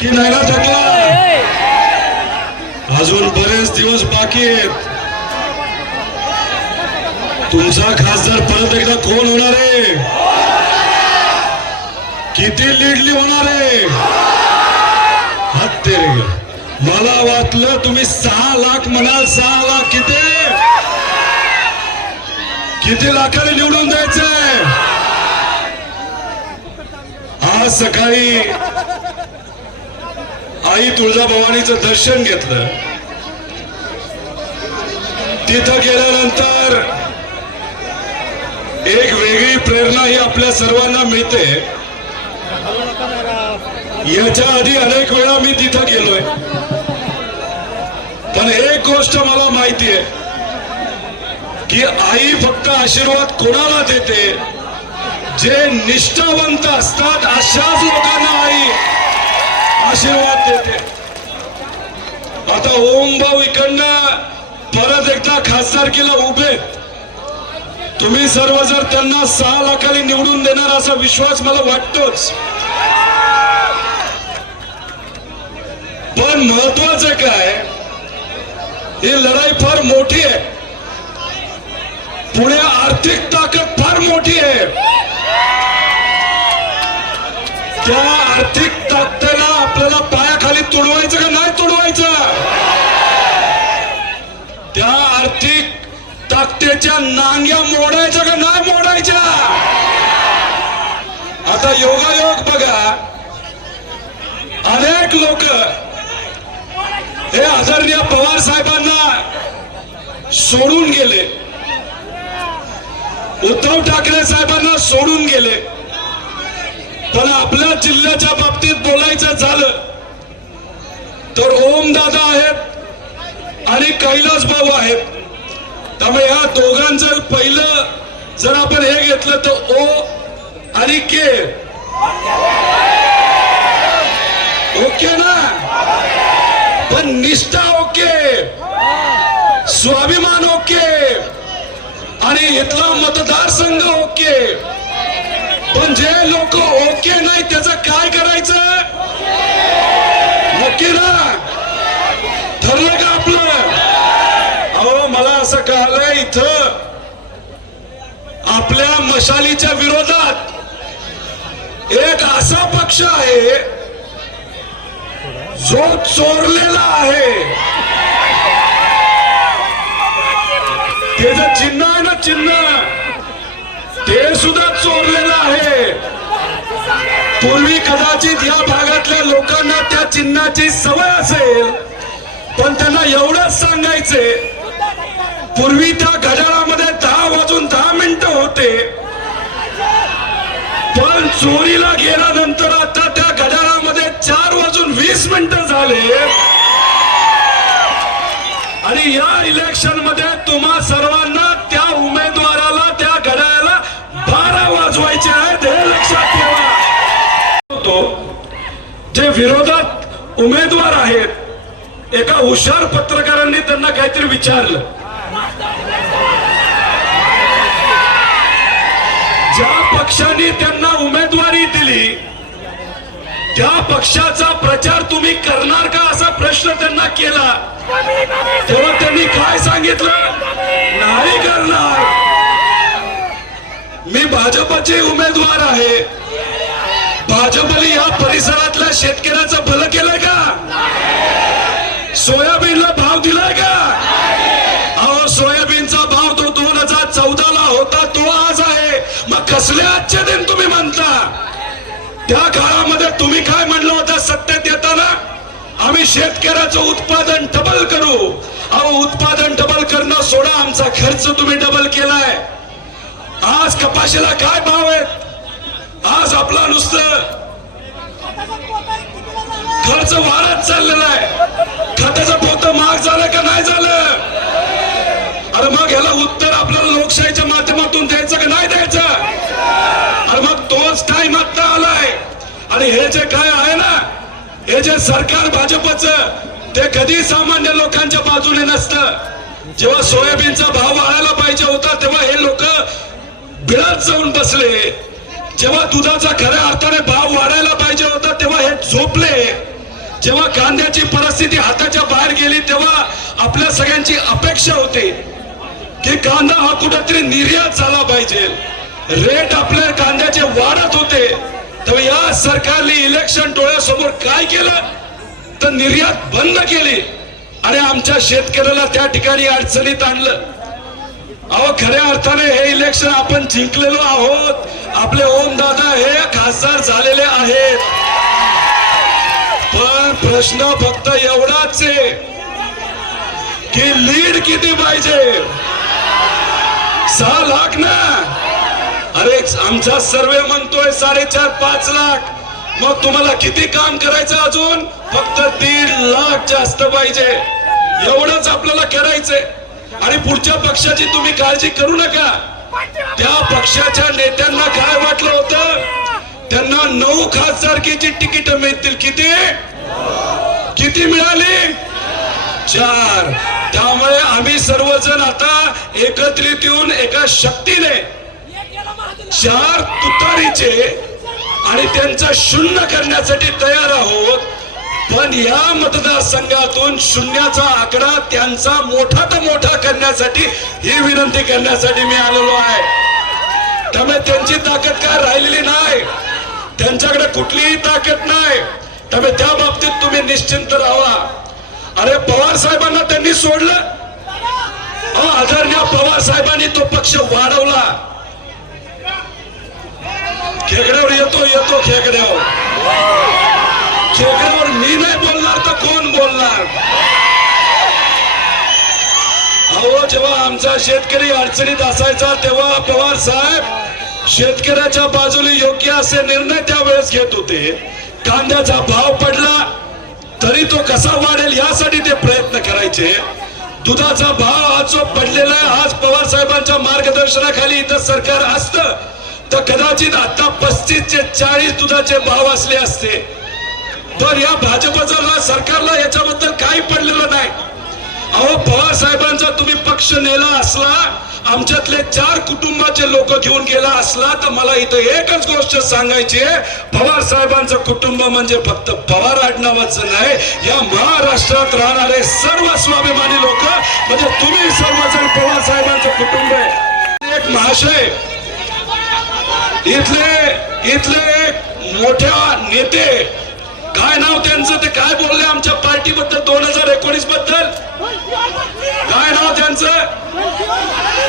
की नाही ना थकला अजून बरेच दिवस बाकी आहेत. तुमचा खासदार परत एकदा कोण होणार आहे? किती लिडली होणार आहे? हत्ते मला वाटलं तुम्ही सहा लाख म्हणाल सहा लाख किती? किती लाखाने निवडून द्यायचंय? आज सकाळी आई तुळजाभवानीचं दर्शन घेतलं. तिथं गेल्यानंतर एक वेगळी प्रेरणा ही आपल्या सर्वांना मिळते. याच्या आधी अनेक वेळा मी तिथं गेलोय. पण एक गोष्ट मला माहिती आहे की आई फक्त आशीर्वाद कोणाला देते? जे निष्ठावंत असतात अशाच लोकांना आई आशीर्वाद देते. आता ओम भाऊ इकडनं परत एकदा खासदारकीला उभे. तुम्ही सर्व जर त्यांना सहा लाखाने निवडून देणार असा विश्वास मला वाटतोच. पण महत्वाचं काय ही लढाई फार मोठी आहे. पुढे आर्थिक ताकद फार मोठी आहे. त्या आर्थिक ताकद आपल्याला पायाखाली तुडवायचं का नाही तुडवायचं? त्या आर्थिक ताकदीच्या नांग्या मोडायच्या का नाही मोडायच्या? आता योगायोग बघा. अनेक लोक हे आदरणीय पवार साहेबांना सोडून गेले. उद्धव ठाकरे साहेबांना सोडून गेले. पण आपल्या जिल्ह्याच्या बाबतीत बोलायचं झालं तर ओम दादा आहेत आणि कैलास भाऊ आहेत. त्यामुळे या दोघांचं पहिलं जर आपण हे घेतलं तर ओ आणि के. ओके ना? पण निष्ठा ओके स्वाभिमान ओके. आणि इथला मतदार ओके पण जे लोक ओके नाही त्याचं काय करायचं? ओके ना ठरलं का आपलं? अहो मला असं कळलंय इथं. आपल्या मशालीच्या विरोधात एक असा पक्ष आहे जो चोरलेला आहे. त्याचं चिन्ह आहे ना चिन्ह ते सुद्धा चोरलेलं आहे. पूर्वी कदाचित या भागातल्या लोकांना त्या चिन्हाची सवय असेल पण त्यांना एवढंच सांगायचे पूर्वी त्या घड्याळामध्ये दहा वाजून दहा मिनिटं होते पण चोरीला गेल्यानंतर आता त्या घड्याळामध्ये चार वाजून वीस मिनिटं झाले. आणि या इलेक्शनमध्ये तुम्हा सर्वांना त्या उमेदवाराला त्या घड्याळाला बारा वाजवायचे आहेत हे लक्षात ठेवा होतो जे विरोधात उमेदवार आहेत. एका हुशार पत्रकारांनी त्यांना काहीतरी विचारलं. ज्या पक्षाने त्यांना उमेदवारी दिली त्या पक्षाचा प्रचार तुम्ही करणार का असा प्रश्न त्यांना केला? तेव्हा त्यांनी काय सांगितलं? नाही करणार. मी भाजपचे उमेदवार आहे. भाजपने या शेतकऱ्याचं भलं केलंय का? सोयाबीनला भाव दिलाय का? अहो सोयाबीनचा भाव तो दोन हजार चौदा ला होता तो आज आहे. मग कसले आजचे दिन तुम्ही म्हणता? त्या काळामध्ये तुम्ही काय म्हणलं होतं? सत्तेत येताना आम्ही शेतकऱ्याचं उत्पादन डबल करू. अहो उत्पादन डबल करणं सोडा आमचा खर्च तुम्ही डबल केलाय. आज कपाशीला काय भाव आहेत? आज आपला नुसतं खर्च वाढत चाललेला आहे. खताचं पोत महाग झालं का नाही झालं? अरे मग ह्याला उत्तर आपल्याला लोकशाहीच्या माध्यमातून द्यायचं का नाही द्यायचं? अरे मग तोच टाइम आता आलाय. आणि हे जे काय आहे ना हे जे सरकार भाजपचं ते कधी सामान्य लोकांच्या बाजूने नसतं. जेव्हा सोयाबीनचा भाव वाढायला पाहिजे होता तेव्हा हे लोक बिळात जाऊन बसले. जेव्हा दुधाचा खऱ्या अर्थाने भाव वाढायला पाहिजे होता तेव्हा हे झोपले. जेव्हा कांद्याची परिस्थिती हाताच्या बाहेर गेली तेव्हा आपल्या सगळ्यांची अपेक्षा होती की कांदा हा कुठेतरी निर्यात झाला पाहिजे. रेट आपल्या कांद्याचे वाढत होते. तेव्हा या सरकारने इलेक्शन डोळ्यासमोर काय केलं? तर निर्यात बंद केली. आणि आमच्या शेतकऱ्याला त्या ठिकाणी अडचणीत आणलं. अहो खऱ्या अर्थाने हे इलेक्शन आपण जिंकलेलो आहोत. आपले ओम दादा हे खासदार झालेले आहेत. प्रश्न फक्त एवढाच आहे की लीड किती पाहिजे? सहा लाख ना? अरे आमचा सर्वे म्हणतोय साडेचार पाच लाख. मग तुम्हाला किती काम करायचं अजून? फक्त दीड लाख जास्त पाहिजे. एवढंच आपल्याला करायचंय. आणि पुढच्या पक्षाची तुम्ही काळजी करू नका. त्या पक्षाच्या नेत्यांना काय वाटलं होतं? त्यांना नऊ खासदारकीची तिकीट मिळतील. किती? किती मिळाली? चार. त्यामुळे आम्ही सर्वजण आता एकत्रित येऊन एका शक्तीने चार तुतारीचे आणि त्यांचा शून्य करण्यासाठी तयार आहोत. पण या मतदारसंघातून शून्याचा आकडा त्यांचा मोठा तर मोठा करण्यासाठी ही विनंती करण्यासाठी मी आलेलो आहे. त्यामुळे त्यांची ताकद काय राहिलेली नाही? त्यांच्याकडे कुठलीही ताकद नाही. त्यामुळे त्या बाबतीत तुम्ही निश्चिंत राहा. अरे पवार साहेबांना त्यांनी सोडलं? अहो, आदरणीय पवार साहेबांनी तो पक्ष वाढवला. खेकड्यावर येतो येतो खेकड्यावर. खेकड्यावर मी नाही बोलणार तर कोण बोलणार? अहो जेव्हा आमचा शेतकरी अडचणीत असायचा तेव्हा पवार साहेब शेतकऱ्याच्या बाजूने योग्य असे निर्णय त्यावेळेस घेत होते. कांद्याचा भाव पडला तरी तो कसा वाढेल यासाठी ते प्रयत्न करायचे. दुधाचा भाव आज जो पडलेला आहे आज पवार साहेबांच्या मार्गदर्शनाखाली इथं सरकार असतं तर कदाचित आता पस्तीस ते चाळीस दुधाचे भाव असले असते. तर या भाजपचा सरकारला याच्याबद्दल काही पडलं पवार साहेबांचा तुम्ही पक्ष नेला असला आमच्यातले चार कुटुंबाचे लोक घेऊन गेला असला तर मला इथं एकच गोष्ट सांगायची आहे. पवार साहेबांचं कुटुंब म्हणजे फक्त पवार आडनावाचं नाही या महाराष्ट्रात राहणारे सर्व स्वाभिमानी लोक म्हणजे तुम्ही सर्वजण पवार साहेबांचं कुटुंब आहे. एक महाशय इथले इथले मोठ्या नेते काय नाव त्यांचं? ते काय बोलले आमच्या पार्टी बद्दल दोन हजार एकोणीसबद्दल? काय नाव त्यांचं?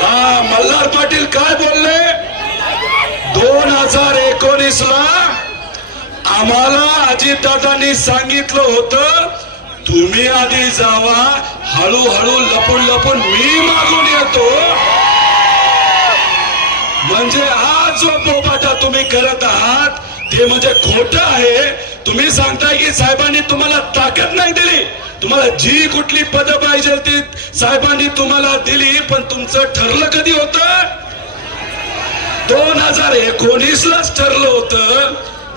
हा मल्हार पाटील काय बोलले? दोन हजार एकोणीस ला आम्हाला अजितदादांनी सांगितलं होतं तुम्ही आधी जावा हळूहळू लपून लपून मी मागून येतो. म्हणजे आज जो पोपाटा तुम्ही करत आहात ते म्हणजे खोट आहे. तुम्ही सांगताय की साहेबांनी तुम्हाला ताकद नाही दिली. तुम्हाला जी कुठली पद पाहिजे ती साहेबांनी तुम्हाला दिली पण तुमचं ठरलं कधी होत? दोन हजार एकोणीस लाच ठरलं होतं.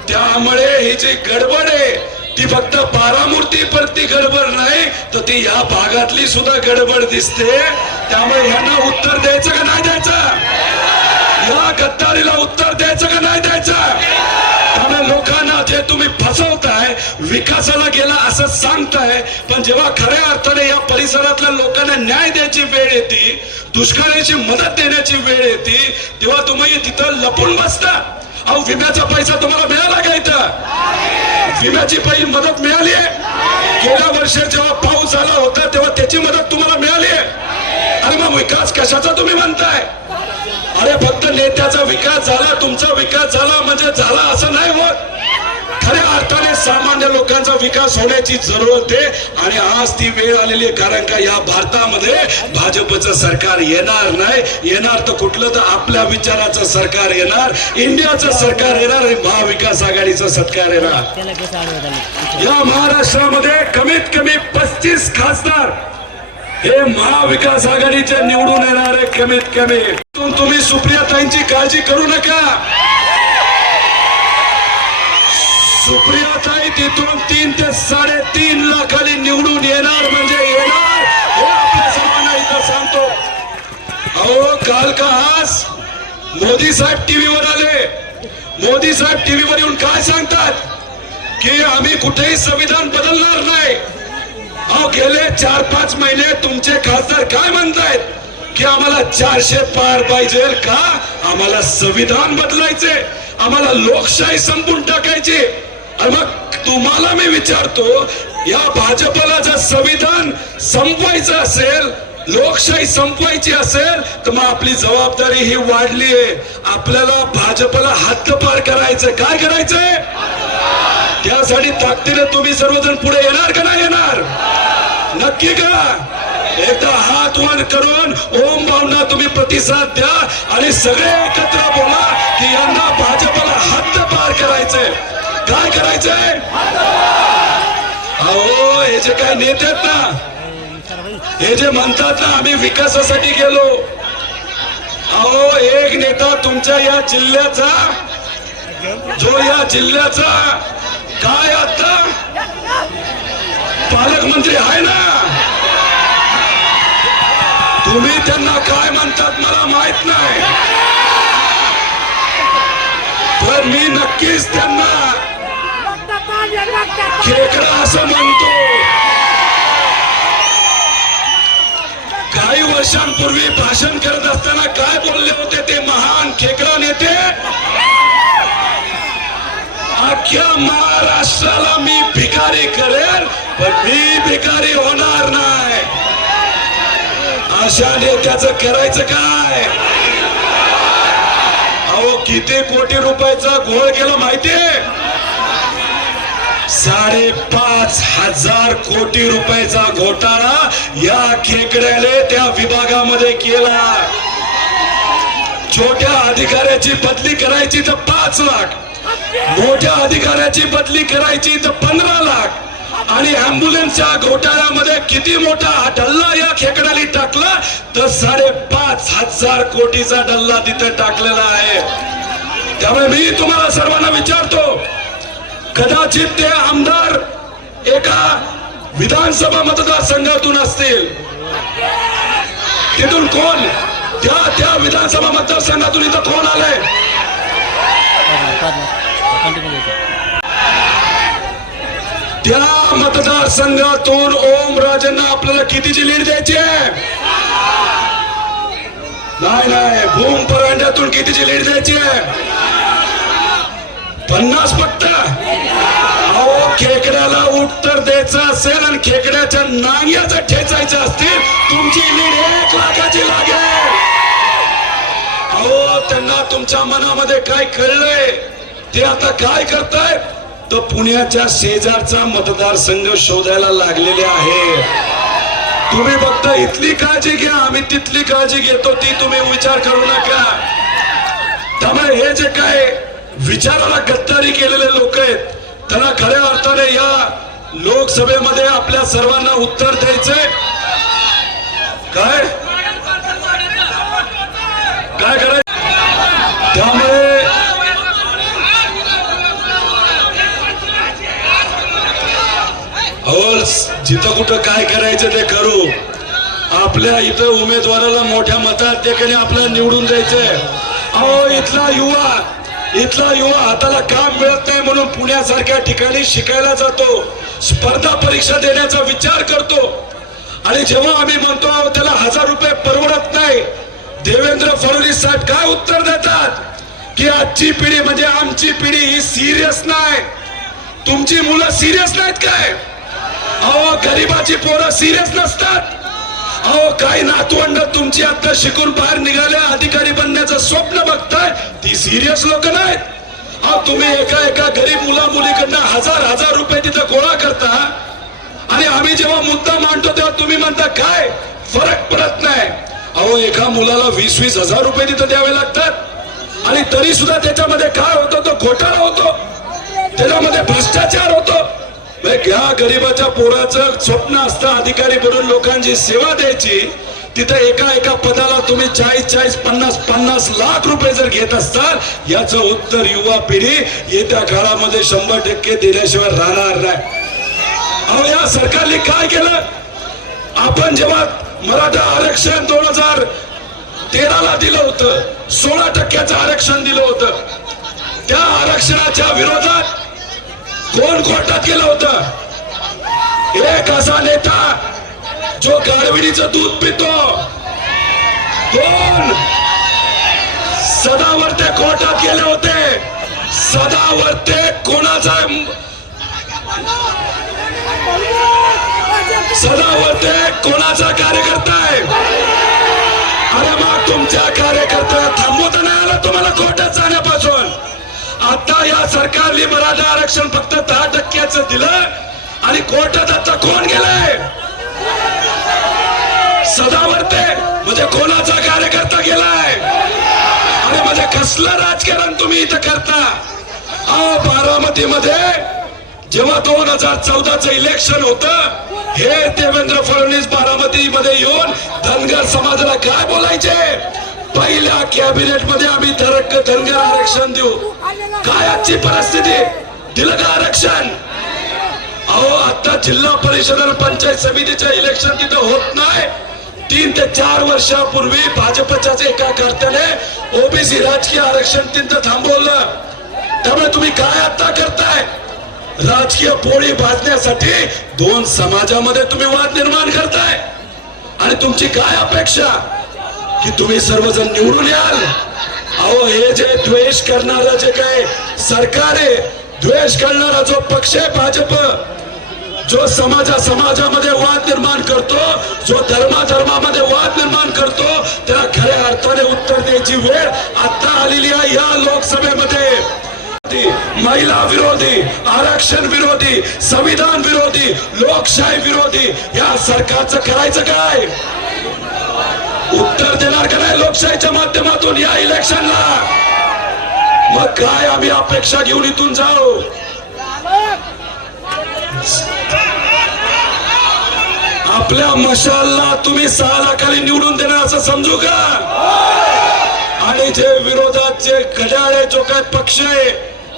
त्यामुळे ही जी गडबड आहे ती फक्त बारामूर्ती परती गडबड नाही तर ती या भागातली सुद्धा गडबड दिसते. त्यामुळे ह्यांना उत्तर द्यायचं का नाही द्यायचं? या गद्दारीला उत्तर द्यायचं का नाही द्यायचं? आणि लोकांना जे तुम्ही फसवताय विकासाला गेला असं सांगताय पण जेव्हा खऱ्या अर्थाने या परिसरातल्या लोकांना न्याय द्यायची वेळ येते दुष्काळाची मदत देण्याची वेळ येते तेव्हा तुम्ही तिथं लपून बसता. अहो विम्याचा पैसा तुम्हाला मिळाला का इथं? विम्याची पहिली मदत मिळाली आहे. गेल्या वर्षी जेव्हा पाऊस झाला होता तेव्हा त्याची मदत तुम्हाला मिळाली आहे. अरे मग विकास कशाचा तुम्ही म्हणताय? अरे फक्त नेत्याचा विकास झाला तुमचा विकास झाला म्हणजे झाला असं नाही होत. खऱ्या अर्थाने सामान्य लोकांचा विकास होण्याची जरूरत आहे आणि आज ती वेळ आलेली आहे कारण का या भारतामध्ये भाजपचं सरकार येणार नाही. येणार तर कुठलं तर आपल्या विचाराचं सरकार येणार इंडियाचं सरकार येणार आणि महाविकास आघाडीचं सरकार येणार. या महाराष्ट्रामध्ये कमीत कमी पस्तीस खासदार हे महाविकास आघाडीचे निवडून येणार आहे कमीत कमी. इथून तुम्ही सुप्रियाताईंची काळजी करू नका. सुप्रियाताई तिथून तीन ते साडेतीन लाखाली निवडून येणार म्हणजे येणार हे आपल्या सर्वांना इथं सांगतो. अहो काल का हास? मोदी साहेब टीव्हीवर आले. मोदी साहेब टीव्हीवर येऊन काय सांगतात? की आम्ही कुठेही संविधान बदलणार नाही. अहो गेले चार पाच महिने तुमचे खासदार काय म्हणतायत? की आम्हाला चारशे पार पाहिजे का? आम्हाला संविधान बदलायचे आम्हाला लोकशाही संपून टाकायची. आणि मग तुम्हाला मी विचारतो या भाजपला जर संविधान संपवायचं असेल लोकशाही संपवायची असेल तर मग आपली जबाबदारी ही वाढली आहे. आपल्याला भाजपला हद्दपार करायचं काय करायचंय? त्यासाठी ताकदीने तुम्ही सर्वजण पुढे येणार का नाही येणार? नक्की का? एकदा हात वर करून ओम भावना तुम्ही प्रतिसाद द्या आणि सगळे एकत्र बोला की यांना भाजपला हद्द पार करायचंय. काय करायचंय? अहो हे जे काय नेते ना हे जे म्हणतात ना आम्ही विकासासाठी गेलो. अहो एक नेता तुमच्या या जिल्ह्याचा जो या जिल्ह्याचा काय आता? पालकमंत्री आहे ना? तुम्ही त्यांना काय म्हणतात मला माहीत नाही. तर मी नक्कीच त्यांना खेकडा असं म्हणतो. काही वर्षांपूर्वी भाषण करत असताना काय बोलले होते ते महान खेकडा नेते? अख्ख्या महाराष्ट्राला मी भिकारी करेन पण मी भिकारी होणार नाही. अशा नेत्याचं करायचं काय? अहो किती कोटी रुपयाचा घोळ केला माहितीये? साडेपाच हजार कोटी रुपयाचा घोटाळा या खेकड्याने त्या विभागामध्ये केला. छोट्या अधिकाऱ्याची बदली करायची तर पाच लाख. मोठ्या अधिकाऱ्याची बदली करायची तर पंधरा लाख. आणि अँब्युलन्सच्या घोटाळ्यामध्ये किती मोठा डल्ला या खेकड्याने टाकला तर साडेपाच हजार कोटीचा डल्ला तिथे टाकलेला आहे. त्यामुळे मी तुम्हाला सर्वांना विचारतो कदाचित ते आमदार एका विधानसभा मतदारसंघातून असतील. तिथून कोण? त्या त्या विधानसभा मतदारसंघातून इथं कोण आलंय? त्या मतदारसंघातून ओम राजांना आपल्याला कितीची लीड द्यायची आहे? नाही नाही. भूम परांड्यातून कितीची लीड द्यायची आहे? पन्नास फक्त. अहो खेकड्याला उत्तर द्यायचं असेल आणि खेकड्याच्या नांग्याचं ठेचायचं असतील तुमची लीड एक लाखाची लागेल. अहो त्यांना तुमच्या मनामध्ये काय कळलंय? ते आता काय करतायत? तर पुण्याच्या शेजारचा मतदारसंघ शोधायला लागलेले आहे. तुम्ही फक्त इथली काळजी घ्या आम्ही तिथली काळजी घेतो ती तुम्ही विचार करू नका. त्यामुळे हे जे काय विचाराला गद्दारी केलेले लोक आहेत त्यांना खऱ्या अर्थाने या लोकसभेमध्ये आपल्या सर्वांना उत्तर द्यायचंय. काय? काय करायचं? त्यामुळे अहो जिथं कुठं काय करायचं ते करू. आपल्या इथं उमेदवाराला मोठ्या मतात मताधिकाने आपल्याला निवडून द्यायचंय. अहो इथला युवा इथला युवा हाताला काम मिळत नाही म्हणून पुण्यासारख्या ठिकाणी शिकायला जातो. स्पर्धा परीक्षा देण्याचा विचार करतो. आणि जेव्हा आम्ही म्हणतो अहो, त्याला हजार रुपये परवडत नाही. देवेंद्र फडणवीस साहेब काय उत्तर देतात? की आजची पिढी म्हणजे आमची पिढी ही सिरियस नाही. तुमची मुलं सिरियस नाहीत काय? गरीबाची पोरं सिरियस नसतात. अहो काही नातवंड तुमची आता शिकून बाहेर निघाल्या अधिकारी बनण्याचं स्वप्न बघताय? ती सिरियस लोक नाहीत. अहो तुम्ही एका एका गरीब मुला मुलीकडनं हजार हजार रुपये तिथं गोळा करता. आणि आम्ही जेव्हा मुद्दा मांडतो तेव्हा तुम्ही म्हणता काय? फरक पडत नाही. अहो एका मुलाला वीस वीस हजार रुपये तिथं द्यावे लागतात. आणि तरी सुद्धा त्याच्यामध्ये काय होतो तो घोटाळा होतो. त्याच्यामध्ये भ्रष्टाचार होतो. ह्या गरीबाच्या पोराचं स्वप्न असतं अधिकारी बनून लोकांची सेवा द्यायची. तिथं एका एका पदाला तुम्ही चाळीस चाळीस पन्नास पन्नास लाख रुपये जर घेत असताल याचं उत्तर युवा पिढी येत्या काळामध्ये शंभर टक्के दिल्याशिवाय राहणार नाही. अहो या सरकारने काय केलं? आपण जेव्हा मराठा आरक्षण दोन हजार तेराला दिलं होतं सोळा टक्क्याचं आरक्षण दिलं होतं. त्या आरक्षणाच्या विरोधात कोण कोर्टात गेलं होत? एक असा नेता जो गाडविडीचं दूध पितो. कोण? सदावर ते कोर्टात गेले होते. सदावर ते कोणाचा सदावर ते कोणाचा कार्यकर्ता आहे? अरे मग तुमच्या कार्यकर्ता थांबवता नाही आलं तुम्हाला कोर्टात जाण्यापासून आता या सरकारने मराठा आरक्षण फक्त दहा टक्क्याचं दिलं आणि कोर्टात आता कोण गेलाय? सदावर्ते म्हणजे कोणाचा कार्यकर्ता गेलाय? आणि म्हणजे कसलं राजकारण तुम्ही इथं करता? अहो बारामतीमध्ये जेव्हा दोन हजार चौदाचं इलेक्शन होत हे देवेंद्र फडणवीस बारामती मध्ये येऊन धनगर समाजाला काय बोलायचे? पहिल्या कॅबिनेटमध्ये आम्ही धनगर आरक्षण देऊ. काय आजची परिस्थिती. दिलं का आरक्षण? अहो आता जिल्हा परिषद आणि पंचायत समितीच्या इलेक्शन तिथं होत नाही. तीन ते चार वर्षापूर्वी भाजपच्या एका कर्त्याने ओबीसी राजकीय आरक्षण तिथं थांबवलं. त्यामुळे तुम्ही काय आता करताय? राजकीय पोळी भाजण्यासाठी दोन समाजामध्ये तुम्ही वाद निर्माण करताय. आणि तुमची काय अपेक्षा? की तुम्ही सर्वजण निवडून याल? अहो हे जे द्वेष करणारं जे काय सरकार आहे द्वेष करणारा जो पक्ष आहे भाजप जो समाजा समाजामध्ये वाद निर्माण करतो जो धर्मा धर्मामध्ये वाद निर्माण करतो त्याला खऱ्या अर्थाने उत्तर द्यायची वेळ आता आलेली आहे या लोकसभेमध्ये. महिला विरोधी आरक्षण विरोधी संविधान विरोधी लोकशाही विरोधी या सरकारचं करायचं काय? उत्तर लोकशाहीच्या माध्यमातून या इलेक्शनला. मग काय आम्ही अपेक्षा घेऊन इथून जाऊ? आपल्या मशालला तुम्ही सहा लाखाली निवडून देणार असं समजू का? आणि जे विरोधात जे घड्याळ आहे जो काय पक्ष आहे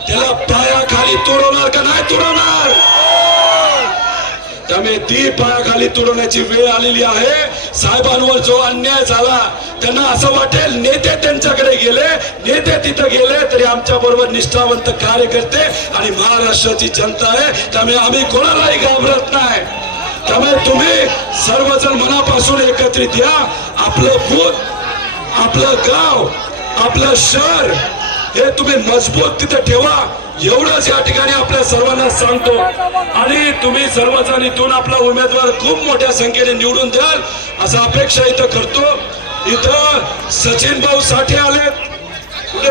त्याला पायाखाली तुडवणार का नाही तुडवणार? त्यामुळे ती पायाखाली तुडवण्याची वेळ आलेली आहे. साहेबांवर जो अन्याय झाला त्यांना असं वाटेल नेते त्यांच्याकडे गेले नेते तिथं गेले तरी आमच्या बरोबर निष्ठावंत कार्यकर्ते आणि महाराष्ट्राची जनता आहे. त्यामुळे आम्ही कोणालाही घाबरत नाही. त्यामुळे तुम्ही सर्वजण मनापासून एकत्रित या. आपलं बूथ आपलं गाव आपलं शहर हे तुम्ही मजबूत तिथे ठेवा. एवढंच या ठिकाणी आपल्या सर्वांना सांगतो. आणि तुम्ही सर्वजण इथून आपला उमेदवार खूप मोठ्या संख्येने निवडून द्याल असं अपेक्षा इथं करतो. इथं सचिन भाऊ साठे आलेत. कुठे